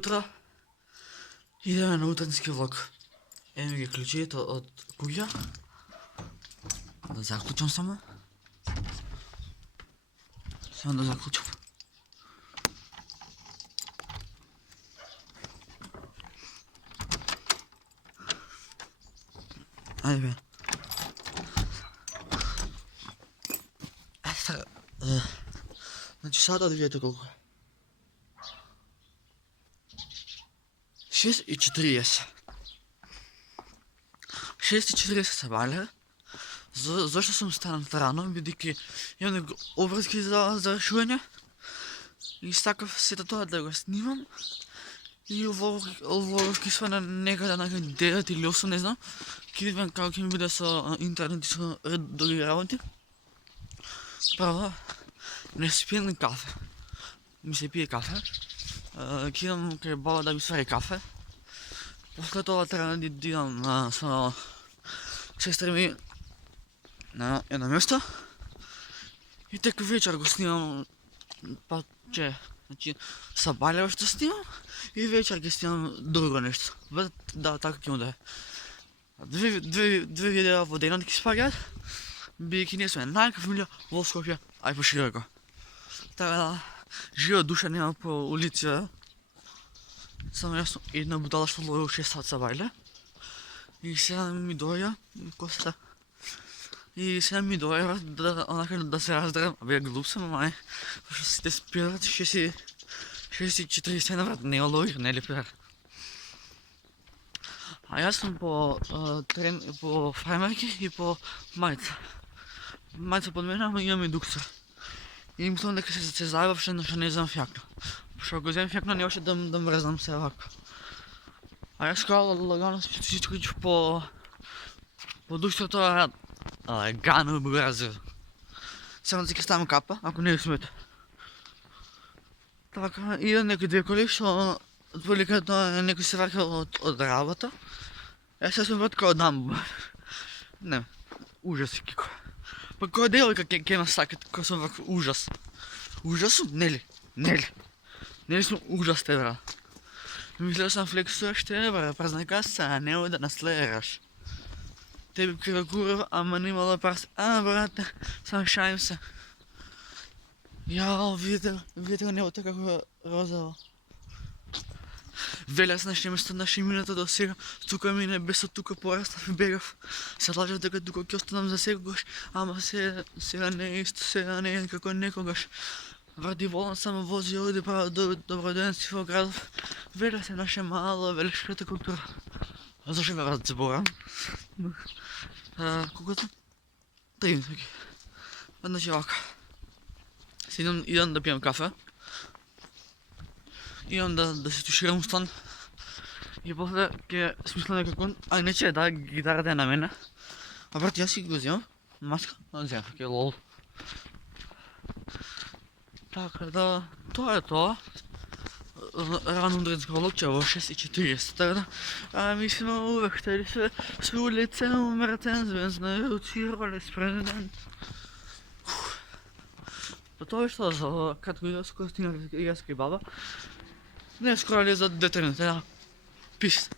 jutro. Ideme na utanski vlog. Evo mi ga ключи od kuća. Da zaključam samo. Samo da zaključam. Ajde be. Znači sada da vidite koliko je. 6:40. 6:40 се валя. Защо съм станал рано, бидейки имам образки за решуване. И сакав се това да го снимам. И вкисване некъде на 9 или 8, не знам. Ки видим как ми биде с интернет и с други работи. Права, не си пием кафе. Ми се пие кафе. Ки идам къде баба да ми свари кафе. После това трябва да идам с сестри ми на едно место. И така вечер го снимам, че събаля ще снимам и вечер ги снимам друго нещо. Да, така какимо да е. Две видеа в ден ги спагат, бидейки ние сме най-ка фамилия в Скопие, а и по широко. Така жива душа няма по улица. Само ясно една будала ще лови 6 сат събаля. И сега ми дойда, коста. И сега ми дойда да се раздрам. Абе, глуп съм, май. Защото си те спират, ще си 40 наврат. Не лови, не ли пират. А аз съм по фраймерки и по майца. Майца под мен, ама имам индукция. И мислям дека се заебав, ще не вземам фякно. Защото го вземам фякно, нямаше да мръзнам се вако. А аз казал лагано всичко по душата гано бразил. Само си ставам капа, ако не е смет. Така, идам някои две коли, защото отволикато някой се върха от работа. Аз сега сме бъд кой дам. Не, ужас кико. Пък кой девойка ке ме сакат, кой съм върху ужас. Ужас? Не ли? Не ли? Не ли сме ужас те, брат? Мисля съм флексуващия, бе, празника се, няма да наследираш. Тебе крива курва, ама немала прас. Брате, сам шаем се. Яо, видите него така како е розово. Веля с нашите места, наши мината до сега. Тука мине без от тука порастав и бегав. Се лажа дека тука ќе останам за секогаш, ама сега не е исто, сега не е како некогаш. Ради волан само вози овде права добро ден си во градов. Веля се наша мала велешката култура. Зашо ме брат заборам? Колкото? 3 минути. Значи овако. Идам да пием кафе. Идам да се туширам устан. И после ќе смислам некако, а иначе да, гитарата е на мене. А брат, јас си го вземам. Маска? Вземам, ке лол. Така да, тоа е тоа. Рано утринско влогче во 6:40, така да. Ми сме увехтели се с улице, умртен звездна ротирали с президент. Па тоа е што за като видео с која стигнах и јас кај баба. Не скоро ли за детенето, да. Пис.